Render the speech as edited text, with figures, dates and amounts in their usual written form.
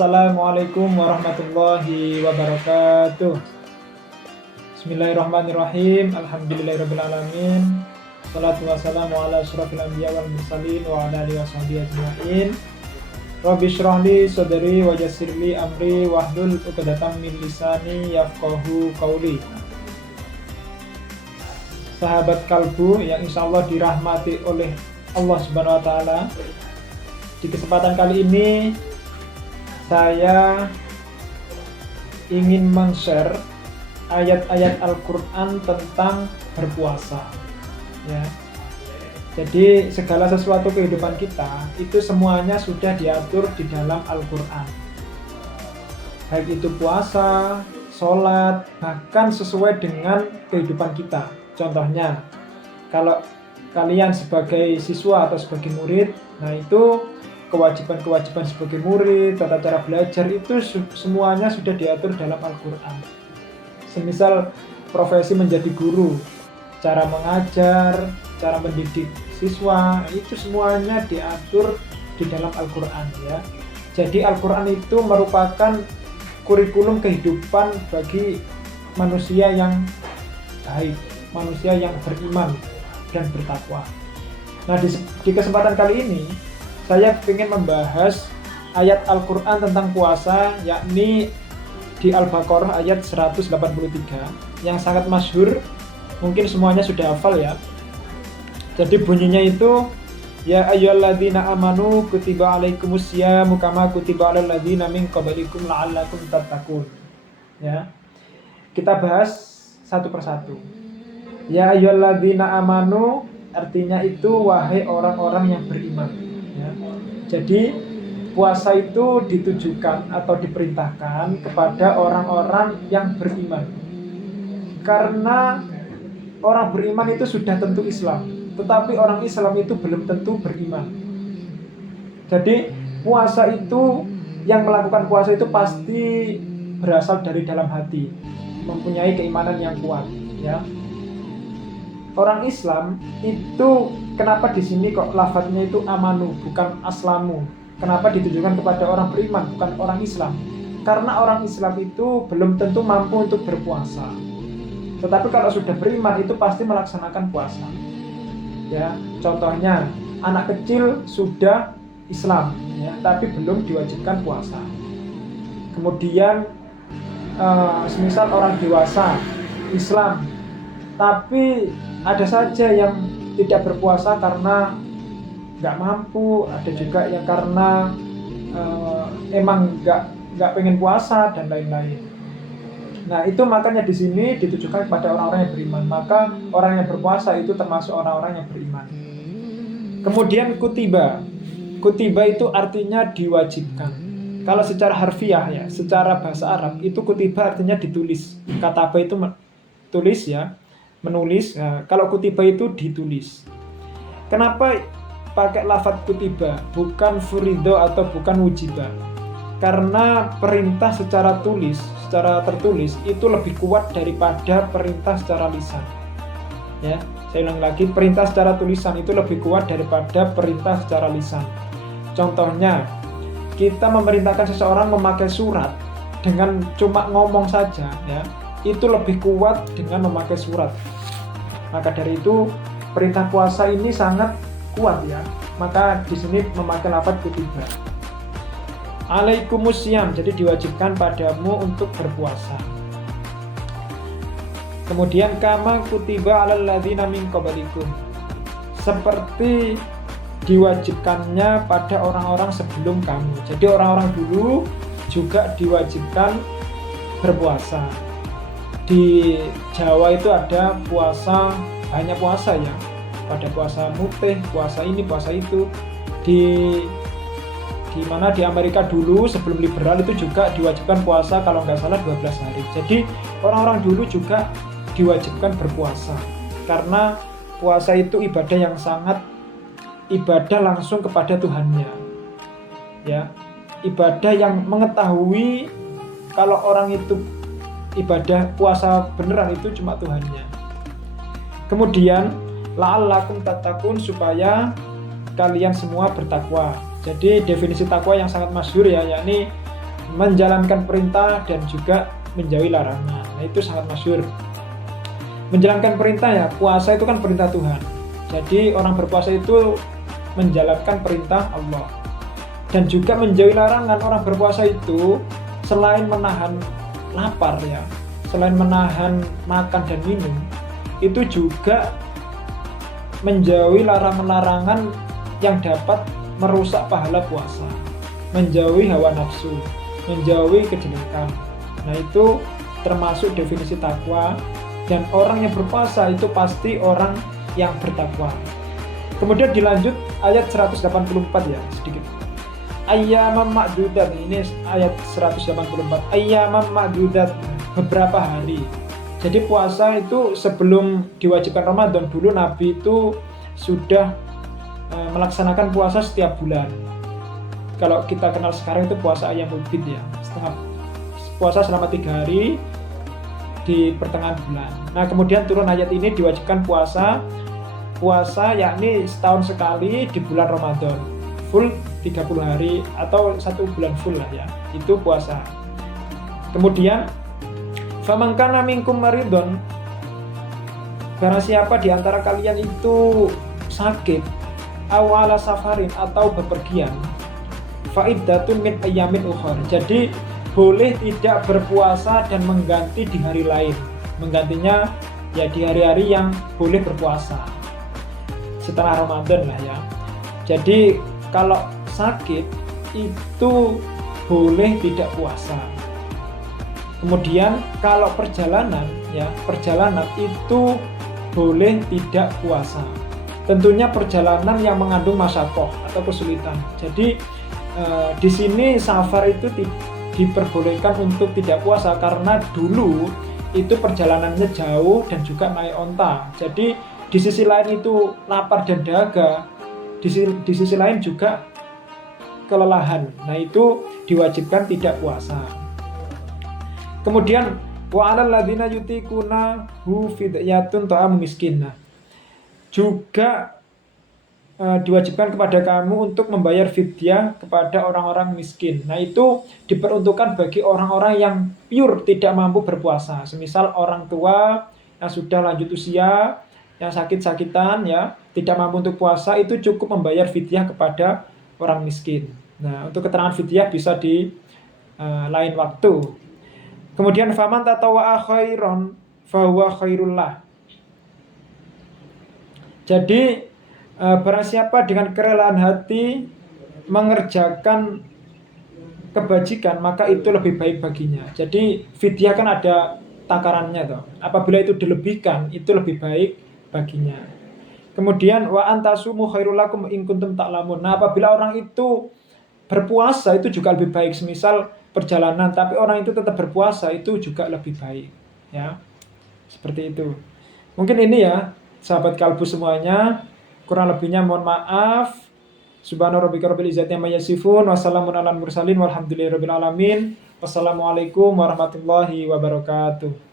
Assalamualaikum warahmatullahi wabarakatuh. Bismillahirrahmanirrahim. Alhamdulillahirabbil alamin. Shalatu wassalamu ala asyrofil anbiya wal mursalin wa ala alihi washabihi ajmain. Rabbi shrah li sadri wa yassir li amri wahlul 'uqdatam min lisani yafqahu qawli. Sahabat kalbu yang insyaallah dirahmati oleh Allah Subhanahu wa taala. Di kesempatan kali ini saya ingin men-share ayat-ayat Al-Quran tentang berpuasa ya. Jadi segala sesuatu kehidupan kita itu semuanya sudah diatur di dalam Al-Quran, baik itu puasa, sholat, bahkan sesuai dengan kehidupan kita. Contohnya, kalau kalian sebagai siswa atau sebagai murid, nah itu kewajiban-kewajiban sebagai murid, tata cara belajar itu semuanya sudah diatur dalam Al-Quran. Semisal profesi menjadi guru, cara mengajar, cara mendidik siswa, itu semuanya diatur di dalam Al-Quran ya. Jadi Al-Quran itu merupakan kurikulum kehidupan bagi manusia yang baik, manusia yang beriman dan bertakwa. Nah di kesempatan kali ini saya ingin membahas ayat Al-Quran tentang puasa, yakni di Al-Baqarah ayat 183 yang sangat masyhur, mungkin semuanya sudah hafal ya. Jadi bunyinya itu, ya ayyuhalladzina amanu kutiba alaikumusyamu kama kutiba alal ladzina min qablikum la'allakum tattaqun. Ya. Kita bahas satu persatu. Ya ayyuhalladzina amanu artinya itu wahai orang-orang yang beriman. Ya. Jadi puasa itu ditujukan atau diperintahkan kepada orang-orang yang beriman. Karena orang beriman itu sudah tentu Islam, tetapi orang Islam itu belum tentu beriman. Jadi puasa itu, yang melakukan puasa itu pasti berasal dari dalam hati, mempunyai keimanan yang kuat ya. Orang Islam itu kenapa di sini kok lafadznya itu amanu bukan aslamu? Kenapa ditujukan kepada orang beriman bukan orang Islam? Karena orang Islam itu belum tentu mampu untuk berpuasa. Tetapi kalau sudah beriman itu pasti melaksanakan puasa. Ya, contohnya anak kecil sudah Islam ya, tapi belum diwajibkan puasa. Kemudian semisal orang dewasa Islam tapi ada saja yang tidak berpuasa karena nggak mampu, ada juga yang karena emang nggak pengen puasa dan lain-lain. Nah itu makanya di sini ditujukan kepada orang-orang yang beriman. Maka orang yang berpuasa itu termasuk orang-orang yang beriman. Kemudian kutiba itu artinya diwajibkan. Kalau secara harfiah ya, secara bahasa Arab itu kutiba artinya ditulis. Kataba itu tulis ya, menulis. Nah, kalau kutiba itu ditulis. Kenapa pakai lafadz kutiba bukan furido atau bukan wujiba? Karena perintah secara tertulis itu lebih kuat daripada perintah secara lisan. Ya, saya ulang lagi, perintah secara tulisan itu lebih kuat daripada perintah secara lisan. Contohnya, kita memerintahkan seseorang memakai surat dengan cuma ngomong saja ya, itu lebih kuat dengan memakai surat. Maka dari itu perintah puasa ini sangat kuat ya. Maka di sini memakai lafadz kutiba. Alaikumussyam, jadi diwajibkan padamu untuk berpuasa. Kemudian kama kutiba alal ladzina min qablikum, seperti diwajibkannya pada orang-orang sebelum kamu. Jadi orang-orang dulu juga diwajibkan berpuasa. Di Jawa itu ada puasa, hanya puasa ya. Pada puasa mutih, puasa ini, puasa itu. Di mana di Amerika dulu sebelum liberal itu juga diwajibkan puasa kalau nggak salah 12 hari. Jadi orang-orang dulu juga diwajibkan berpuasa. Karena puasa itu ibadah yang sangat, ibadah langsung kepada Tuhannya. Ya. Ibadah yang mengetahui kalau orang itu ibadah puasa beneran itu cuma Tuhannya. Kemudian la'allakum tattaqun, supaya kalian semua bertakwa. Jadi definisi takwa yang sangat masyhur ya, yakni menjalankan perintah dan juga menjauhi larangan. Nah, itu sangat masyhur. Menjalankan perintah ya, puasa itu kan perintah Tuhan. Jadi orang berpuasa itu menjalankan perintah Allah. Dan juga menjauhi larangan. Orang berpuasa itu selain menahan lapar ya, selain menahan makan dan minum, itu juga menjauhi larangan-larangan yang dapat merusak pahala puasa, menjauhi hawa nafsu, menjauhi kejelekan. Nah, itu termasuk definisi takwa. Dan orang yang berpuasa itu pasti orang yang bertakwa. Kemudian dilanjut ayat 184 ya, sedikit. Ayyamam ma'dudat, ini ayat 184. Ayyamam ma'dudat, beberapa hari. Jadi puasa itu sebelum diwajibkan Ramadan, dulu Nabi itu sudah melaksanakan puasa setiap bulan. Kalau kita kenal sekarang itu puasa Ayyamul Bid ya, setengah puasa selama 3 hari di pertengahan bulan. Nah, kemudian turun ayat ini diwajibkan puasa yakni setahun sekali di bulan Ramadan, full 30 hari atau 1 bulan full lah ya, itu puasa. Kemudian faman kana minkum maridun, barang siapa di antara kalian itu sakit, awala safarin atau bepergian, fa'iddatun min ayyamin ukhar. Jadi boleh tidak berpuasa dan mengganti di hari lain. Menggantinya ya di hari-hari yang boleh berpuasa setelah Ramadan lah ya. Jadi kalau sakit itu boleh tidak puasa. Kemudian kalau perjalanan itu boleh tidak puasa. Tentunya perjalanan yang mengandung masyakoh atau kesulitan. Jadi di sini safar itu diperbolehkan untuk tidak puasa karena dulu itu perjalanannya jauh dan juga naik onta. Jadi di sisi lain itu lapar dan dahaga, di sisi lain juga kelelahan. Nah, itu diwajibkan tidak puasa. Kemudian wa 'alal ladzina yutiquna hu fidyatun ta'am miskin. Nah, juga diwajibkan kepada kamu untuk membayar fidyah kepada orang-orang miskin. Nah, itu diperuntukkan bagi orang-orang yang pure tidak mampu berpuasa. Semisal orang tua yang sudah lanjut usia, yang sakit-sakitan ya, tidak mampu untuk puasa, itu cukup membayar fidyah kepada orang miskin. Nah, untuk keterangan fidyah bisa di lain waktu. Kemudian faman tatawwa'a khairon fahuwa khairullah. Jadi barang siapa dengan kerelaan hati mengerjakan kebajikan, maka itu lebih baik baginya. Jadi fidyah kan ada takarannya toh. Apabila itu dilebihkan, itu lebih baik baginya. Kemudian wa antasumu khairul lakum in kuntum ta'lamun. Nah, apabila orang itu berpuasa itu juga lebih baik. Semisal perjalanan tapi orang itu tetap berpuasa, itu juga lebih baik ya. Seperti itu. Mungkin ini ya, sahabat kalbu semuanya. Kurang lebihnya mohon maaf. Subhana rabbika rabbil izzati amma yasifun, wassalamun alal mursalin, walhamdulillahi rabbil alamin. Wassalamualaikum warahmatullahi wabarakatuh.